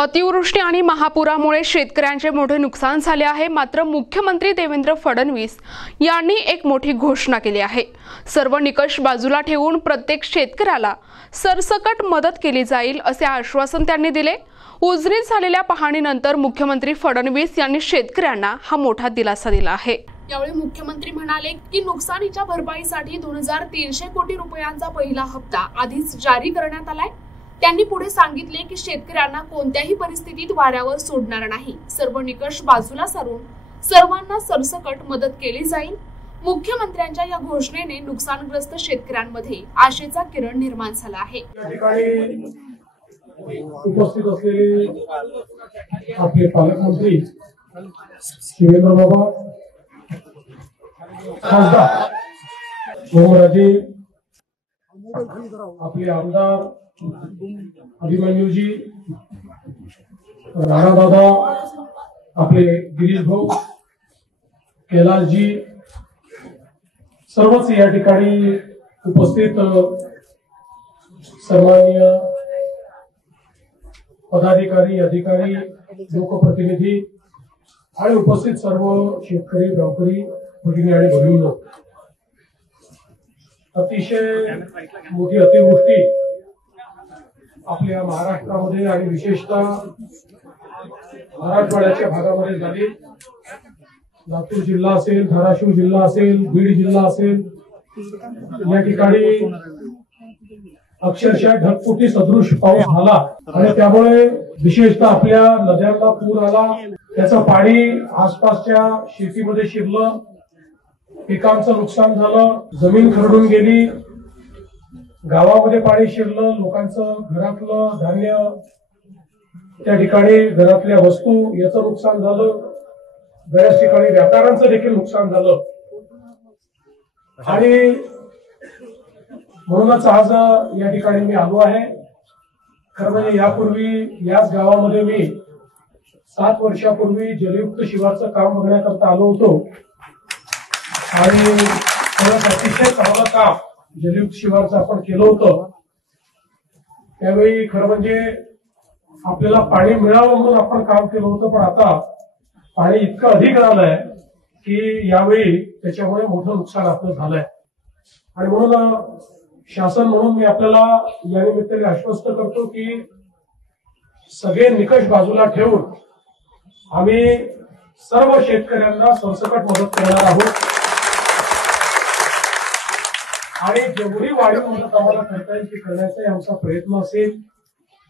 अतिवृष्टी आणि महापुरामुळे शेतकऱ्यांचे मोठे नुकसान झाले आहे। मात्र मुख्यमंत्री देवेंद्र फडणवीस यांनी एक मोठी घोषणा केली आहे। सर्व निकष बाजूला ठेवून प्रत्येक शेतकऱ्याला सरसकट मदत केली जाईल असे आश्वासन त्यांनी दिले। उजनीत झालेल्या पाहणीनंतर मुख्यमंत्री फडणवीस यांनी शेतकऱ्यांना हा मोठा दिलासा दिला आहे। यावेळी मुख्यमंत्री म्हणाले की नुकसानीच्या भरपाईसाठी 2300 कोटी रुपयांचा पहिला हप्ता आधीच जारी करण्यात आलाय। त्यांनी पुढे सांगितले की शेतकऱ्यांना कोणत्याही परिस्थितीत वाऱ्यावर सोडणार नाही। सर्व निकष बाजूला सारून सर्वांना सरसकट मदत केली जाईल। मुख्यमंत्र्यांच्या या घोषणेने नुकसानग्रस्त शेतकऱ्यांमध्ये आशेचा किरण निर्माण झाला आहे। उपस्थित असलेले आपले पालकमंत्री शिवेंद्र बाबा, खासदार ओमराजे, आपले आमदार अभिमन्यूजी, राणा दादा, आपले गिरीश भाऊ, कैलासजी, सर्वच या ठिकाणी उपस्थित सर्वमान्य पदाधिकारी, अधिकारी, लोकप्रतिनिधी आणि उपस्थित सर्व शेतकरी, गावकरी, भगिनी आणि भगिनींनो, अतिशय मोठी अतिवृष्टी आपल्या महाराष्ट्रामध्ये आणि विशेषतः मराठवाड्याच्या भागामध्ये झाली। लातूर जिल्हा असेल, धाराशिव जिल्हा असेल, बीड जिल्हा असेल, या ठिकाणी अक्षरशः ढगफुटी सदृश पाऊस झाला आणि त्यामुळे विशेषतः आपल्या नद्यांना पूर आला। त्याचं पाणी आसपासच्या शेतीमध्ये शिरलं, पिकांचं नुकसान झालं, जमीन खरडून गेली, गावामध्ये पाणी शिरलं, लोकांचं घरातलं धान्य, त्या ठिकाणी घरातल्या वस्तू याचं नुकसान झालं, बऱ्याच ठिकाणी व्यापाऱ्यांचं देखील नुकसान झालं। आणि म्हणूनच आज या ठिकाणी मी आलो आहे। खरं म्हणजे यापूर्वी याच गावामध्ये मी 7 वर्षापूर्वी जलयुक्त शिवारचं काम बघण्याकरता आलो होतो आणि अतिशय चांगलं काम जलयुक्त शिवारचं आपण केलं होतं। त्यावेळी खरं म्हणजे आपल्याला पाणी मिळावं म्हणून आपण काम केलं होतं, पण आता पाणी इतकं अधिक आलंय की यावेळी त्याच्यामुळे मोठं नुकसान आपलं झालंय। आणि म्हणून शासन म्हणून मी आपल्याला या निमित्ताने आश्वस्त करतो की सगळे निकष बाजूला ठेवून आम्ही सर्व शेतकऱ्यांना सरसकट मदत करणार आहोत आणि जेवढी वाढीव मदत आम्हाला करता येईल ती करण्याचा आमचा प्रयत्न असेल।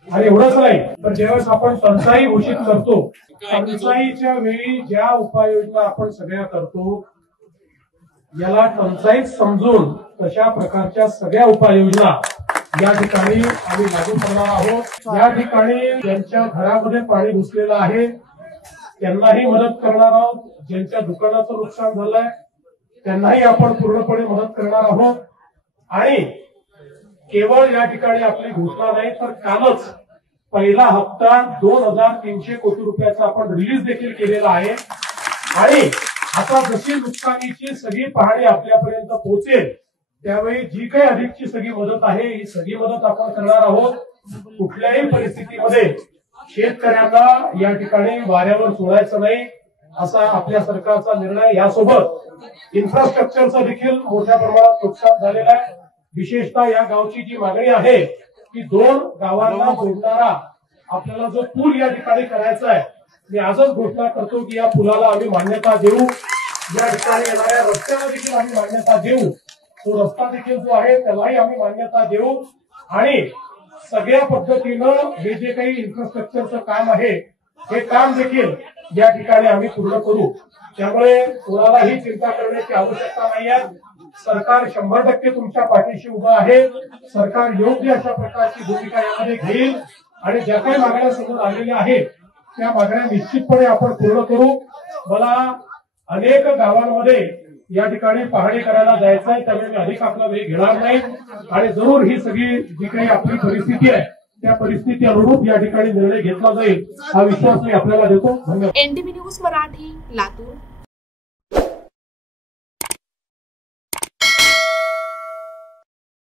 आणि एवढंच नाही तर ज्यावेळेस आपण टंचाई घोषित करतो, टंचाईच्या वेळी ज्या उपाययोजना आपण सगळ्या करतो याला टंचाईत समजून तशा प्रकारच्या सगळ्या उपाययोजना या ठिकाणी आम्ही लागू करणार आहोत। या ठिकाणी ज्यांच्या घरामध्ये पाणी घुसलेलं आहे त्यांनाही मदत करणार आहोत, ज्यांच्या दुकानाचं नुकसान झालंय त्यांनाही आपण पूर्णपणे मदत करणार आहोत। आणि केवळ या ठिकाणी आपली घोषणा नाही तर कालच पहिला हप्ता 2300 कोटी रुपयाचा आपण रिलीज देखील केलेला आहे। आणि आता जशी नुकसानीची सगळी पाहणी आपल्यापर्यंत पोहोचेल त्यावेळी जी काही अधिकची सगळी मदत आहे ही सगळी मदत आपण करणार आहोत। कुठल्याही परिस्थितीमध्ये शेतकऱ्यांना या ठिकाणी वाऱ्यावर सोडायचं नाही असा आपल्या सरकारचा निर्णय। यासोबत इन्फ्रास्ट्रक्चरचं देखील मोठ्या प्रमाणात नुकसान झालेलं आहे। विशेषतः या गावची जी मागणी आहे की 2 गावांना जोडणारा आपल्याला जो पूल या ठिकाणी करायचा आहे, मी आजच घोषणा करतो की या पुलाला आम्ही मान्यता देऊ। या ठिकाणी येणाऱ्या रस्त्याला देखील आम्ही मान्यता देऊ, तो रस्ता देखील जो आहे त्यालाही आम्ही मान्यता देऊ आणि सगळ्या पद्धतीनं हे जे काही इन्फ्रास्ट्रक्चरचं काम आहे हे काम देखील या ठिकाणी आम्ही पूर्ण करू। त्यामुळे कोणालाही चिंता करण्याची आवश्यकता नाही आहे। सरकार 100% तुमच्या पाठीशी उभं आहे। सरकार योग्य अशा प्रकारची भूमिका यामध्ये घेईल आणि ज्या काही मागण्या समोर आलेल्या आहेत त्या मागण्या निश्चितपणे आपण पूर्ण करू। मला अनेक गावांमध्ये या ठिकाणी पाहणी करायला जायचं आहे, त्यामुळे मी अधिक आपला वेळ घेणार नाही आणि जरूर ही सगळी जी काही आपली परिस्थिती आहे त्या परिस्थिती अनुरूप या ठिकाणी निर्णय घेतला जाईल हा विश्वास मी आपल्याला देतो। धन्यवाद। NTV news Marathi, Latur.